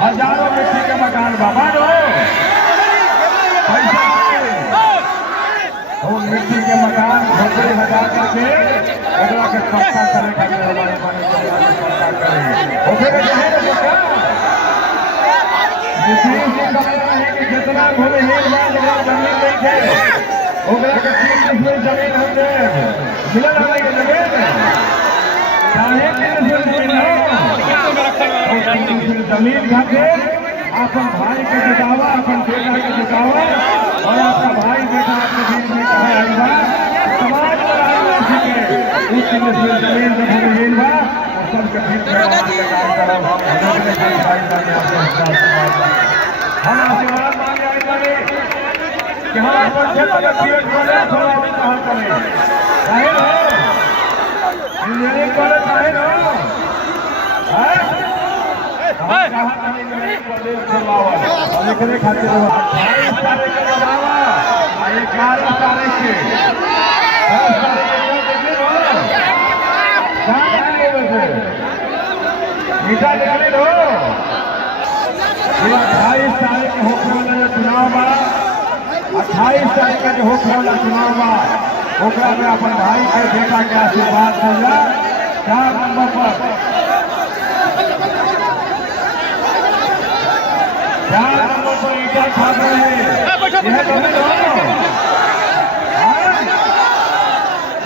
हजारों मिट्टी के मकान बाबा दो पैसा वो मिट्टी के मकान झोपड़ी हटा करके अगला के पक्का करे खातिर हमारे पानी पक्का करे ओके नीतीश जी कह रहे हैं कि जितना भूमिहीन बात जमीन नहीं है ओकरा के 3 डिसमिल जमीन हम दे मिलल हमें के जमीन चाहे 3 डिसमिल जमीन खातिर अपन भाई के जितावा अपन बेटा के जितावा और आपका भाई बेटा आपके बीच में कहे आएगा समाज में आदिवासी के उस जमीन जब भूमिहीन बा और सबके बीच में हम आशीर्वाद मांगे आए बारे कि हम अपन क्षेत्र में क्रिएट करें थोड़ा भी कहा करें चाहे ना इंजीनियरिंग कॉलेज चाहे ना लिखने खातिर 28 तारीख के दबावा 11 तारीख के 10 तारीख के मीठा निकाली लो 28 तारीख के होने वाला जो चुनाव बा 28 तारीख का जो होने वाला चुनाव बा ओकरा में अपन भाई के बेटा के आशीर्वाद मिला 4 नंबर पर 4 नंबर पर ईटा छाप रहे हैं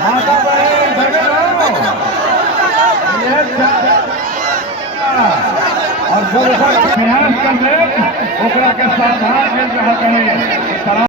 माता बहन जगह और जो प्रयास कर ले ओकरा के सावधान मिल रहा है।